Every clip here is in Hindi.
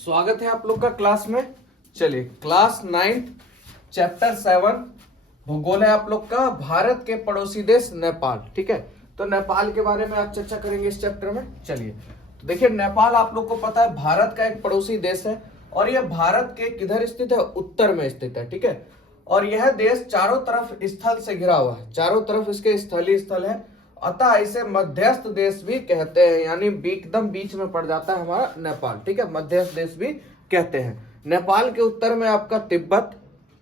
स्वागत है आप लोग का क्लास में। चलिए क्लास 9 चैप्टर 7 भूगोल है आप लोग का। भारत के पड़ोसी देश नेपाल। ठीक है, तो नेपाल के बारे में आज चर्चा करेंगे इस चैप्टर में। चलिए तो देखिए, नेपाल आप लोग को पता है भारत का एक पड़ोसी देश है और यह भारत के किधर स्थित है? उत्तर में स्थित है। ठीक है, और यह देश चारों तरफ स्थल से घिरा हुआ है, चारों तरफ इसके स्थलीय स्थल है, अतः इसे मध्यस्थ देश भी कहते हैं, यानी एकदम बीच में पड़ जाता है हमारा नेपाल। ठीक है, मध्यस्थ देश भी कहते हैं। नेपाल के उत्तर में आपका तिब्बत,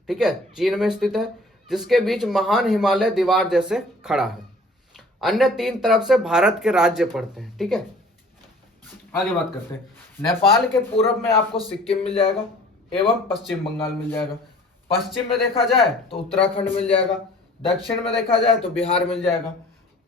ठीक है, चीन में स्थित है, जिसके बीच महान हिमालय दीवार जैसे खड़ा है। अन्य तीन तरफ से भारत के राज्य पड़ते हैं। ठीक है, आगे बात करते हैं। नेपाल के पूर्व में आपको सिक्किम मिल जाएगा एवं पश्चिम बंगाल मिल जाएगा। पश्चिम में देखा जाए तो उत्तराखंड मिल जाएगा, दक्षिण में देखा जाए तो बिहार मिल जाएगा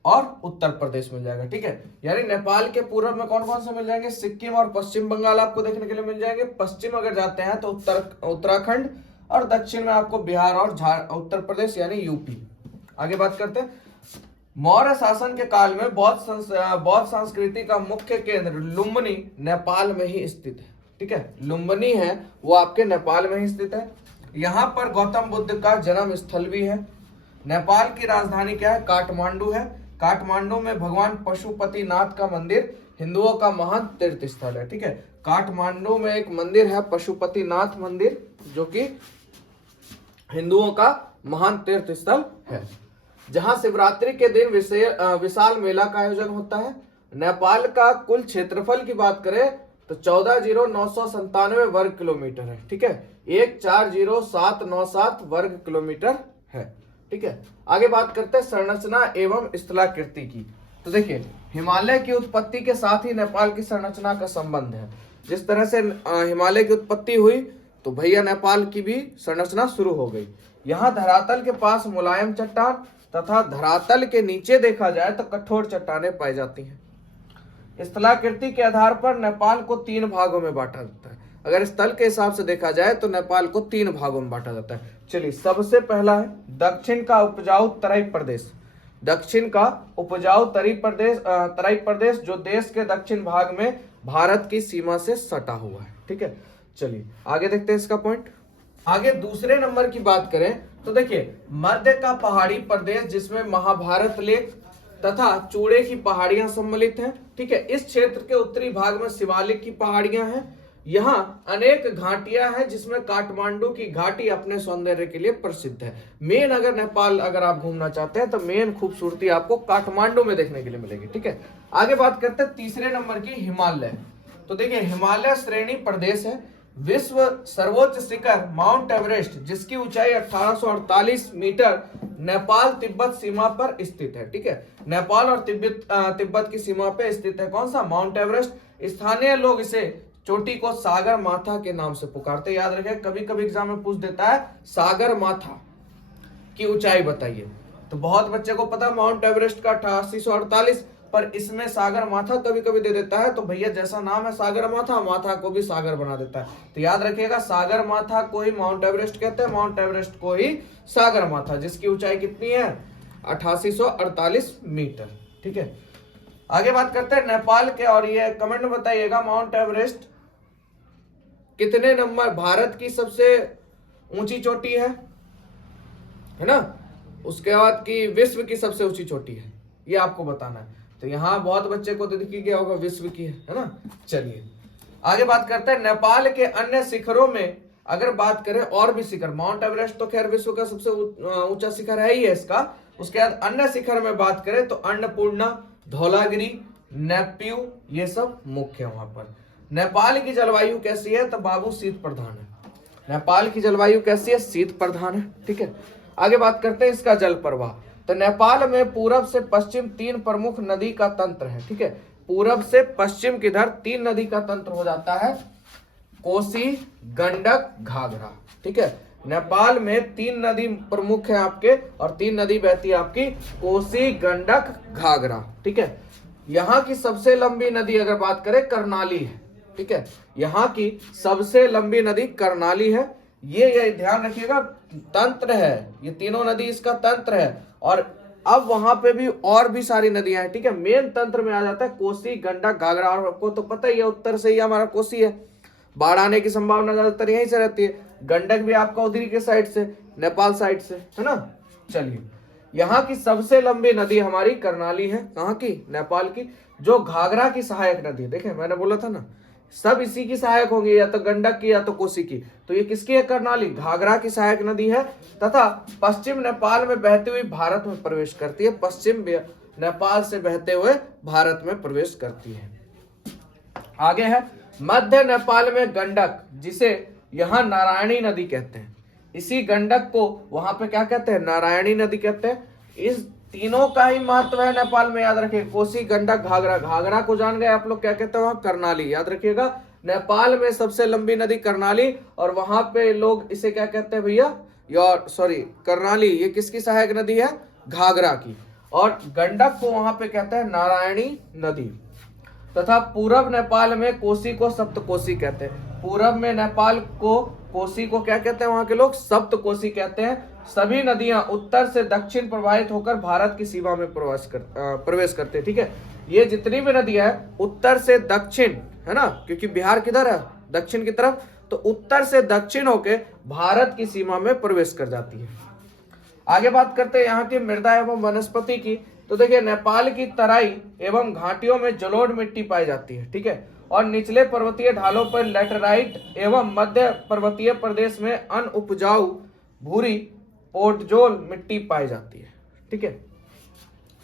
और उत्तर प्रदेश मिल जाएगा। ठीक है, यानी नेपाल के पूर्व में कौन कौन से मिल जाएंगे? सिक्किम और पश्चिम बंगाल आपको देखने के लिए मिल जाएंगे। पश्चिम अगर जाते हैं तो उत्तराखंड और दक्षिण में आपको बिहार और उत्तर प्रदेश यानी यूपी। आगे बात करते हैं। मौर्य शासन के काल में बौद्ध संस्कृति का मुख्य केंद्र लुम्बिनी नेपाल में ही स्थित है। ठीक है, लुम्बिनी है वो आपके नेपाल में ही स्थित है। यहाँ पर गौतम बुद्ध का जन्म स्थल भी है। नेपाल की राजधानी क्या है? काठमांडू है। काठमांडू में भगवान पशुपतिनाथ का मंदिर हिंदुओं का महान तीर्थ स्थल है। ठीक है, काठमांडू में एक मंदिर है पशुपतिनाथ मंदिर, जो कि हिंदुओं का महान तीर्थ स्थल है, जहां शिवरात्रि के दिन विशाल मेला का आयोजन होता है। नेपाल का कुल क्षेत्रफल की बात करें तो 14,997 वर्ग किलोमीटर है। ठीक है, 140797 वर्ग किलोमीटर है। ठीक है, आगे बात करते हैं संरचना एवं स्थलाकृति की। तो देखिए, हिमालय की उत्पत्ति के साथ ही नेपाल की संरचना का संबंध है। जिस तरह से हिमालय की उत्पत्ति हुई तो भैया नेपाल की भी संरचना शुरू हो गई। यहाँ धरातल के पास मुलायम चट्टान तथा धरातल के नीचे देखा जाए तो कठोर चट्टानें पाई जाती हैं। स्थलाकृति के आधार पर नेपाल को 3 भागों में बांटा जाता है। अगर स्थल के हिसाब से देखा जाए तो नेपाल को 3 भागों में बांटा जाता है। चलिए, सबसे पहला है दक्षिण का उपजाऊ तराई प्रदेश। दक्षिण का उपजाऊ तराई प्रदेश जो देश के दक्षिण भाग में भारत की सीमा से सटा हुआ है। ठीक है, चलिए आगे देखते हैं इसका पॉइंट। आगे दूसरे नंबर की बात करें तो देखिए, मध्य का पहाड़ी प्रदेश जिसमें महाभारत लेक तथा चूड़े की पहाड़ियां सम्मिलित हैं। ठीक है, इस क्षेत्र के उत्तरी भाग में शिवालिक की पहाड़ियां हैं। यहाँ अनेक घाटियां हैं जिसमें काठमांडू की घाटी अपने सौंदर्य के लिए प्रसिद्ध है। मेन अगर नेपाल अगर आप घूमना चाहते हैं तो मेन खूबसूरती आपको काठमांडू में देखने के लिए मिलेगी। ठीक है, आगे बात करते हैं तीसरे नंबर की हिमालय। तो देखिए, हिमालय श्रेणी प्रदेश है। विश्व सर्वोच्च शिखर माउंट एवरेस्ट जिसकी ऊंचाई 1848 मीटर नेपाल तिब्बत सीमा पर स्थित है। ठीक है, नेपाल और तिब्बत की सीमा पर स्थित है कौन सा? Mount Everest. स्थानीय लोग इसे चोटी को सागर माथा के नाम से पुकारते। याद रखें, कभी कभी एग्जाम में पूछ देता है सागर माथा की ऊंचाई बताइए, तो बहुत बच्चे को पता माउंट एवरेस्ट का 8848, पर इसमें सागर माथा कभी कभी दे देता है। तो भैया जैसा नाम है सागर माथा, माथा को भी सागर बना देता है। तो याद रखिएगा, सागर माथा को ही माउंट एवरेस्ट कहते हैं, माउंट एवरेस्ट को ही सागर माथा, जिसकी ऊंचाई कितनी है? 8848 मीटर। ठीक है, आगे बात करते हैं नेपाल के, और ये कमेंट में बताइएगा माउंट एवरेस्ट कितने नंबर भारत की सबसे ऊंची चोटी है ना? उसके बाद की विश्व की सबसे ऊंची चोटी है, ये आपको बताना है। तो यहाँ बहुत बच्चे को दिख गया होगा विश्व की है ना। चलिए आगे बात करते हैं नेपाल के अन्य शिखरों में। अगर बात करें और भी शिखर, माउंट एवरेस्ट तो खैर विश्व का सबसे ऊंचा शिखर है ही है इसका। उसके बाद अन्य शिखर में बात करें तो अन्नपूर्णा, धौलागिरी, नेप्यू, ये सब मुख्य है वहां पर। नेपाल की जलवायु कैसी है? तो बाबू शीत प्रधान है। नेपाल की जलवायु कैसी है? शीत प्रधान है। ठीक है, आगे बात करते हैं इसका जल प्रवाह। तो नेपाल में पूरब से पश्चिम 3 प्रमुख नदी का तंत्र है। ठीक है, पूरब से पश्चिम किधर 3 नदी का तंत्र हो जाता है, कोसी, गंडक, घाघरा। ठीक है, नेपाल में 3 नदी प्रमुख है आपके, और 3 नदी बहती है आपकी कोसी, गंडक, घाघरा। ठीक है, यहाँ की सबसे लंबी नदी अगर बात करें कर्णाली है। ठीक है, यहाँ की सबसे लंबी नदी कर्णाली है। ये ध्यान रखिएगा, तंत्र है, ये तीनों नदी इसका तंत्र है। और अब वहां पे भी और भी सारी नदियां हैं। ठीक है, मेन तंत्र में आ जाता है कोसी, गंडक, घाघरा। और आपको तो पता ही है उत्तर से ही हमारा कोसी है, बाढ़ आने की संभावना ज्यादातर यहीं से रहती है। गंडक भी आपका उधरी के साइड से, नेपाल साइड से, है ना। चलिए, यहाँ की सबसे लंबी नदी हमारी कर्णाली है। कहाँ की? नेपाल की, जो घाघरा की सहायक नदी है। देखें, मैंने बोला था ना, सब इसी की सहायक होंगी, या तो गंडक की या तो कोसी की। तो ये किसकी है? कर्णाली, घाघरा की सहायक नदी है, तथा पश्चिम नेपाल में बहती हुई भारत में प्रवेश करती है। पश्चिम नेपाल से बहते हुए भारत में प्रवेश करती है। आगे है मध्य नेपाल में गंडक, जिसे यहाँ नारायणी नदी कहते हैं। इसी गंडक को वहां पे क्या कहते हैं? नारायणी नदी कहते हैं। इस तीनों का ही महत्व है नेपाल में, याद रखिए। कोसी, गंडक, घाघरा। घाघरा को जान गए आप लोग, क्या कहते हैं वहां? कर्णाली, याद रखिएगा। नेपाल में सबसे लंबी नदी कर्णाली, और वहां पे लोग इसे क्या कहते हैं भैया? कर्णाली, ये किसकी सहायक नदी है? घाघरा की। और गंडक को वहां पे कहते हैं नारायणी नदी। तथा पूर्व नेपाल में कोसी को सप्तकोसी कहते हैं। पूर्व में नेपाल को कोसी को क्या कहते हैं वहां के लोग? सप्तकोसी कहते हैं। सभी नदियां उत्तर से दक्षिण प्रवाहित होकर भारत की सीमा में प्रवेश करते हैं। ठीक है, ये जितनी भी नदियां हैं उत्तर से दक्षिण, है ना, क्योंकि बिहार किधर है? दक्षिण की तरफ। तो उत्तर से दक्षिण होके भारत की सीमा में प्रवेश कर जाती है। आगे बात करते हैं यहाँ की मृदा एवं वनस्पति की। तो देखिए, नेपाल की तराई एवं घाटियों में जलोढ़ मिट्टी पाई जाती है। ठीक है, और निचले पर्वतीय ढालों पर लैटेराइट एवं मध्य पर्वतीय प्रदेश में अनउपजाऊ भूरी पोर्टजोल मिट्टी पाई जाती है। ठीक है,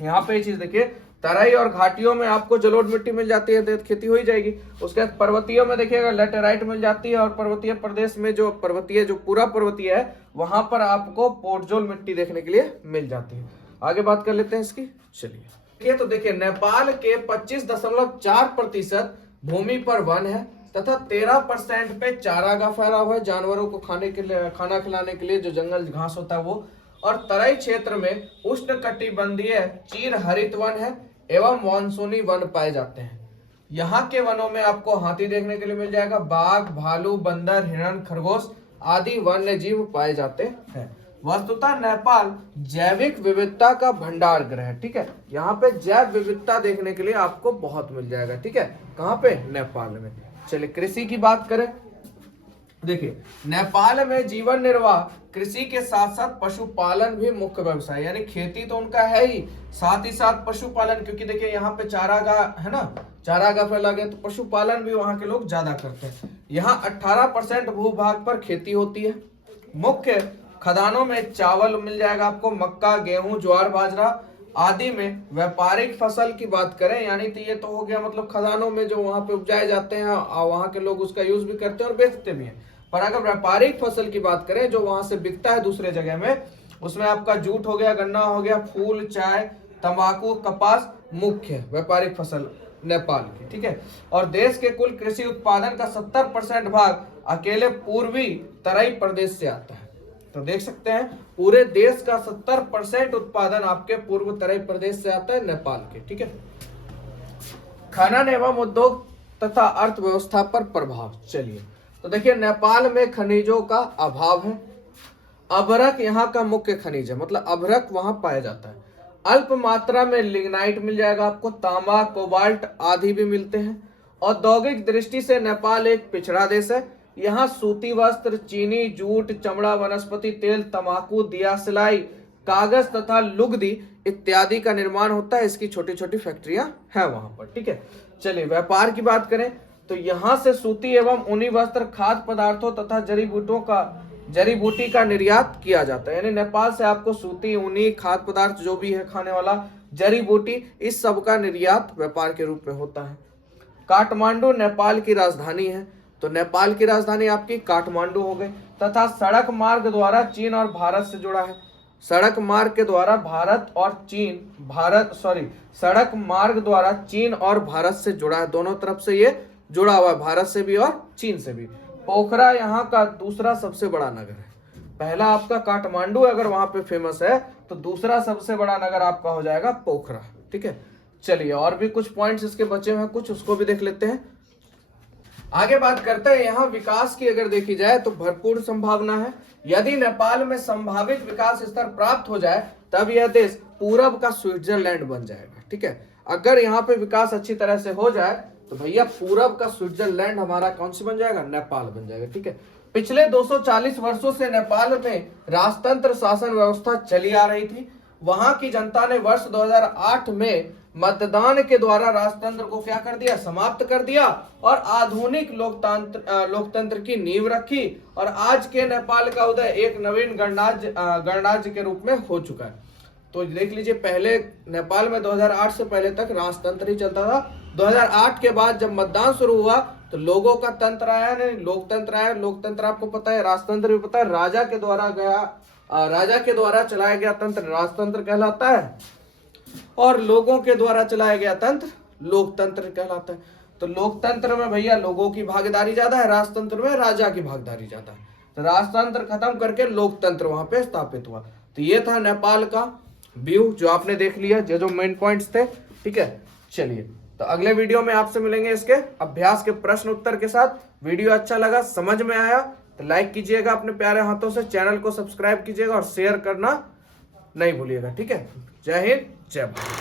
यहाँ पे ये चीज देखिए, तराई और घाटियों में आपको जलोढ़ मिट्टी मिल जाती है तो खेती हो ही जाएगी। उसके बाद पर्वतीयों में देखिएगा लैटेराइट मिल जाती है, और पर्वतीय प्रदेश में जो पूरा पर्वतीय है वहां पर आपको पोर्टजोल मिट्टी देखने के लिए मिल जाती है। आगे बात कर लेते हैं इसकी। चलिए, तो देखिए, नेपाल के 25.4% भूमि पर वन है, तथा 13% पे चारागाह फैला हुआ है, जानवरों को खाना खिलाने के लिए जो जंगल घास होता है वो। और तराई क्षेत्र में उष्णकटिबंधीय चीर हरित वन है एवं मानसूनी वन पाए जाते हैं। यहाँ के वनों में आपको हाथी देखने के लिए मिल जाएगा, बाघ, भालू, बंदर, हिरण, खरगोश आदि वन्य जीव पाए जाते हैं। वस्तुतः नेपाल जैविक विविधता का भंडार गृह है। ठीक है, यहाँ पे जैव विविधता देखने के लिए आपको बहुत मिल जाएगा। ठीक है, कहाँ पे? नेपाल में। चलिए, कृषि की बात करें। देखिए, नेपाल में जीवन निर्वाह कृषि के साथ साथ पशुपालन भी मुख्य व्यवसाय, यानी खेती तो उनका है ही, साथ ही साथ पशुपालन, क्योंकि देखिए यहाँ पे चारागाह है ना, चारागाह फैला गया, तो पशुपालन भी वहां के लोग ज्यादा करते हैं। यहाँ 18% भूभाग पर खेती होती है। मुख्य खदानों में चावल मिल जाएगा आपको, मक्का, गेहूं, ज्वार, बाजरा आदि में। व्यापारिक फसल की बात करें, यानी तो ये तो हो गया मतलब खदानों में जो वहां पे उपजाए जाते हैं, वहां के लोग उसका यूज भी करते हैं और बेचते भी हैं। पर अगर व्यापारिक फसल की बात करें जो वहां से बिकता है दूसरे जगह में, उसमें आपका जूट हो गया, गन्ना हो गया, फूल, चाय, तंबाकू, कपास मुख्य व्यापारिक फसल नेपाल की। ठीक है, और देश के कुल कृषि उत्पादन का 70% भाग अकेले पूर्वी तराई प्रदेश से आता है। तो देख सकते हैं, पूरे देश का 70% उत्पादन आपके पूर्व तराई प्रदेश से आता है, नेपाल के। ठीक है, खनन एवं उद्योग तथा अर्थव्यवस्था पर प्रभाव। चलिए, तो देखिए, नेपाल में खनिजों का अभाव है। अभ्रक यहाँ का मुख्य खनिज है, मतलब अभ्रक वहां पाया जाता है। अल्प मात्रा में लिग्नाइट मिल जाएगा आपको, तांबा, कोबाल्ट आदि भी मिलते हैं। औद्योगिक दृष्टि से नेपाल एक पिछड़ा देश है। यहाँ सूती वस्त्र, चीनी, जूट, चमड़ा, वनस्पति तेल, तंबाकू, दिया सिलाई, कागज तथा लुगदी इत्यादि का निर्माण होता है। इसकी छोटी छोटी फैक्ट्रियां हैं वहां पर। ठीक है, चलिए व्यापार की बात करें तो यहाँ से सूती एवं ऊनी वस्त्र, खाद्य पदार्थों तथा जड़ी बूटी का निर्यात किया जाता है। यानी नेपाल से आपको सूती, ऊनी, खाद्य पदार्थ जो भी है खाने वाला, जड़ी बूटी, इस सब का निर्यात व्यापार के रूप में होता है। काठमांडू नेपाल की राजधानी है, तो नेपाल की राजधानी आपकी काठमांडू हो गई। तथा सड़क मार्ग द्वारा चीन और भारत से जुड़ा है। सड़क मार्ग के द्वारा सड़क मार्ग द्वारा चीन और भारत से जुड़ा है, दोनों तरफ से ये जुड़ा हुआ है, भारत से भी और चीन से भी। पोखरा यहाँ का दूसरा सबसे बड़ा नगर है। पहला आपका काठमांडू अगर वहां पे फेमस है, तो दूसरा सबसे बड़ा नगर आपका हो जाएगा पोखरा। ठीक है, चलिए और भी कुछ पॉइंट्स इसके बचे हुए हैं कुछ, उसको भी देख लेते हैं। आगे बात करते हैं, यहाँ विकास की अगर देखी जाए तो भरपूर संभावना है। यदि नेपाल में संभावित विकास स्तर प्राप्त हो जाए तब यह देश पूरब का स्विट्जरलैंड बन जाएगा। ठीक है, अगर यहाँ पे विकास अच्छी तरह से हो जाए तो भैया पूरब का स्विट्जरलैंड हमारा कौन सी बन जाएगा, नेपाल बन जाएगा। ठीक है, पिछले 240 वर्षों से नेपाल में राजतंत्र शासन व्यवस्था चली आ रही थी। वहां की जनता ने वर्ष 2008 में मतदान के द्वारा राजतंत्र को क्या कर दिया, समाप्त कर दिया और आधुनिक लोकतंत्र की नींव रखी। और आज के नेपाल का उदय एक नवीन गणराज्य के रूप में हो चुका है। तो देख लीजिए, पहले नेपाल में 2008 से पहले तक राजतंत्र ही चलता था। 2008 के बाद जब मतदान शुरू हुआ तो लोगों का तंत्र आया, नहीं लोकतंत्र आया। लोकतंत्र आपको पता है, राजतंत्र भी पता है, राजा के द्वारा चलाया गया तंत्र राजतंत्र कहलाता है और लोगों के द्वारा चलाया गया तंत्र लोकतंत्र कहलाता है। तो लोकतंत्र में भैया लोगों की भागीदारी ज्यादा है, राजतंत्र में राजा की भागीदारी ज्यादा है। तो राजतंत्र खत्म करके लोकतंत्र वहां पे स्थापित हुआ। तो ये था नेपाल का व्यू जो आपने देख लिया, जो मेन पॉइंट्स थे। ठीक है, चलिए तो अगले वीडियो में आपसे मिलेंगे इसके अभ्यास के प्रश्न उत्तर के साथ। वीडियो अच्छा लगा, समझ में आया तो लाइक कीजिएगा अपने प्यारे हाथों से, चैनल को सब्सक्राइब कीजिएगा और शेयर करना नहीं भूलिएगा। ठीक है, जय हिंद, जय भारत।